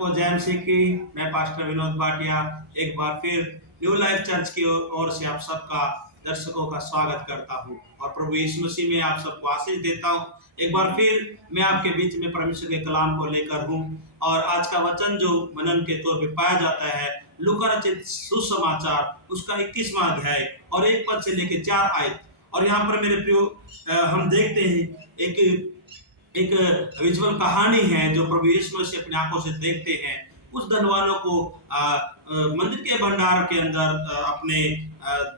सबको जय मसीह की। मैं पास्टर विनोद भाटिया एक बार फिर न्यू लाइफ चर्च की ओर से आप सबका दर्शकों का स्वागत करता हूं और प्रभु यीशु मसीह में आप सबको आशीष देता हूं। एक बार फिर मैं आपके बीच में परमेश्वर के कलाम को लेकर हूं और आज का वचन जो मनन के तौर पे पाया जाता है लूका रचित सुसमाचार उसका 21वां अध्याय और 1 पद से लेकर 4 आयत। और यहाँ पर मेरे प्रियो हम देखते हैं एक विजुअल कहानी है जो प्रभु यीशु मसीह अपनी आंखों से देखते हैं। उस धनवानों को मंदिर के भंडार के अंदर अपने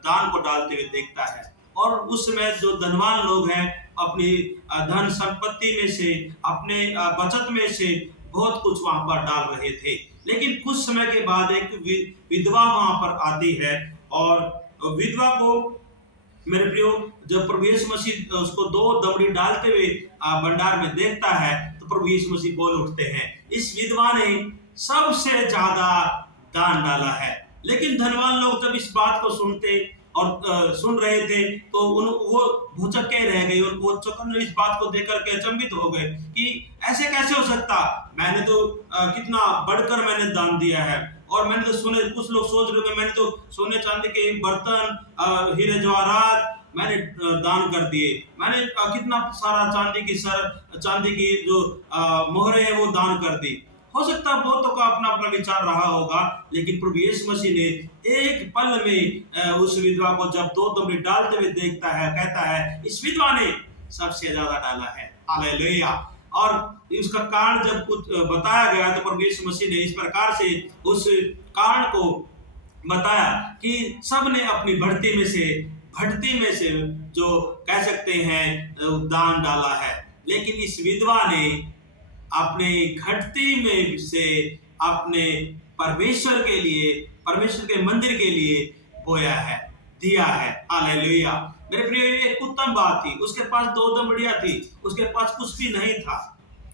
दान को डालते हुए देखता है और उस समय जो धनवान लोग हैं अपनी धन संपत्ति में से अपने बचत में से बहुत कुछ वहां पर डाल रहे थे। लेकिन कुछ समय के बाद एक विधवा वहां पर आती है और विधवा को मेरे प्रियो जब प्रभु यीशु मसीह उसको 2 दमड़ी डालते हुए भंडार में देखता है तो प्रभु यीशु मसीह बोल उठते हैं, इस विधवा ने सबसे ज्यादा दान डाला है। लेकिन धनवान लोग जब इस बात को सुनते और सुन रहे थे तो वो भुचक्के रह गए और वो चौकन्ने इस बात को देख करके अचंभित हो गए कि ऐसे कैसे हो सकता, मैंने तो कितना बढ़कर मैंने दान दिया है और मैंने तो सोने, कुछ लोग सोच रहे हैं मैंने तो सोने चांदी के बर्तन हीरे जवाहरात मैंने दान कर दिए, मैंने कितना सारा चांदी की जो मोहरे है वो दान कर दी। हो सकता है बहुतों का अपना अपना विचार रहा होगा, लेकिन प्रभु यीशु मसीह ने एक पल में उस विधवा को जब 2 दमड़ी डालते हुए देखता है, कहता है इस विधवा ने सबसे ज्यादा डाला है। हालेलुया। और उसका कारण जब कुछ बताया गया तो प्रभु यीशु मसीह ने इस प्रकार से उस कारण को बताया कि सब ने अपनी भर्ती में से जो कह सकते हैं दान डाला है, लेकिन इस विधवा ने अपने घटती में से अपने परमेश्वर के लिए, परमेश्वर के मंदिर के लिए बोया है, दिया है। हालेलुया। मेरे प्रिय एक उत्तम बात थी, उसके पास 2 दमड़ियां थी, उसके पास कुछ भी नहीं था,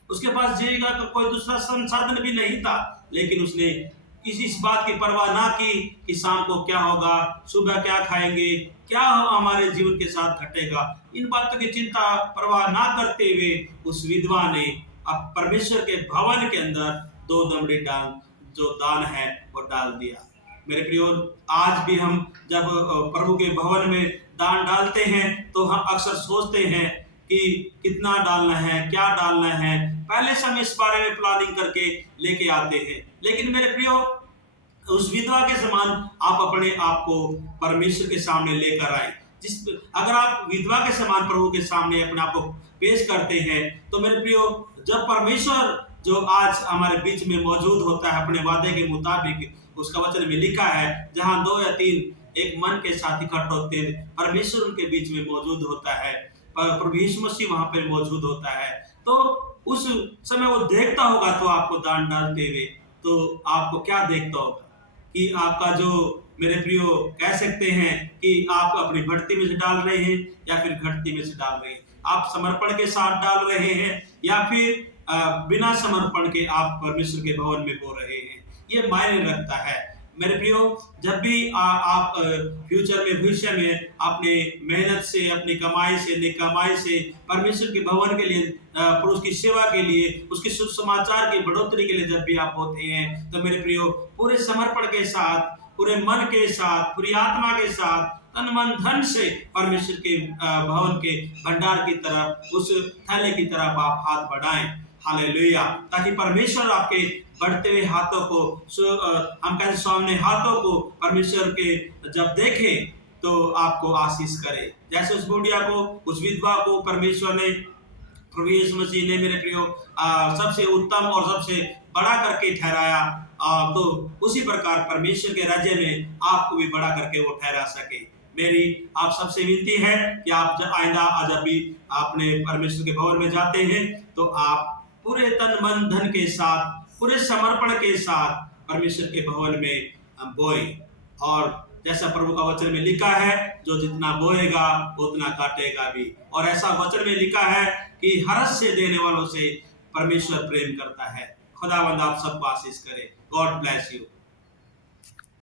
उसके पास जीविका का कोई दूसरा संसाधन भी नहीं था, लेकिन उसने किसी इस बात की परवाह ना की कि शाम को क्या होगा, सुबह क्या खाएंगे, क्या हमारे जीवन के साथ घटेगा, इन बातों की चिंता परवाह ना करते हुए उस विधवा ने अब परमेश्वर के भवन के अंदर 2 दमड़ी जो दान है वो डाल दिया। मेरे प्रियो आज भी हम जब प्रभु के भवन में दान डालते हैं तो हम अक्सर सोचते हैं कि कितना डालना है, क्या डालना है, पहले से हम इस बारे में प्लानिंग करके लेके आते हैं। लेकिन मेरे प्रियो उस विधवा के समान आप अपने आप को परमेश्वर के सामने लेकर आए। अगर आप विधवा के समान प्रभु के सामने अपने आप को पेश करते हैं तो मेरे प्रियो जब परमेश्वर जो आज हमारे बीच में मौजूद होता है अपने वादे के मुताबिक, उसका वचन में लिखा है जहां 2 या 3 एक मन के साथ इकट्ठे होते हैं परमेश्वर उनके बीच में मौजूद होता है, प्रभु यीशु मसीह वहां पर मौजूद होता है। तो उस समय वो देखता होगा तो आपको दान डालते हुए तो आपको क्या देखता होगा कि आपका जो मेरे प्रियो कह सकते हैं कि आप अपनी बढ़ती में से डाल रहे हैं या फिर घटती में से डाल रहे हैं, आप समर्पण के साथ डाल रहे हैं या फिर बिना समर्पण के आप परमेश्वर के भवन में बो रहे हैं, ये मायने रखता है। मेरे प्रियो जब भी आप फ्यूचर में भविष्य में अपने मेहनत से, अपनी कमाई से, निकमाई से परमेश्वर के भवन के लिए, उसकी सेवा के लिए, उसके सुसमाचार की बढ़ोतरी के लिए जब भी आप होते हैं तो मेरे प्रियो पूरे समर्पण के साथ, पूरे मन के साथ, पूरी आत्मा के साथ, तन मन धन से परमेश्वर के भवन के भंडार की तरफ, उस थैले की तरफ आप हाथ बढ़ाएं। हालेलुया। ताकि परमेश्वर आपके बढ़ते हुए हाथों को, हम कहते सामने हाथों को परमेश्वर के जब देखे तो आपको आशीष करे। जैसे उस बुढ़िया को, उस विधवा को परमेश्वर ने, प्रभु यीशु मसीह ने मेरे प्रियो सबसे उत्तम और सबसे बड़ा करके ठहराया, तो उसी प्रकार परमेश्वर के राज्य में आपको भी बड़ा करके वो ठहरा सके। मेरी आप सबसे विनती है कि आप आइंदा जब भी अपने परमेश्वर के भवन में जाते हैं तो आप पूरे तन मन धन के साथ, पूरे समर्पण के साथ परमेश्वर के भवन में बोए। और जैसा प्रभु का वचन में लिखा है जो जितना बोएगा उतना काटेगा भी, और ऐसा वचन में लिखा है कि हर्ष से देने वालों से परमेश्वर प्रेम करता है। खुदावंद आप सबको आशीष करे। God bless you.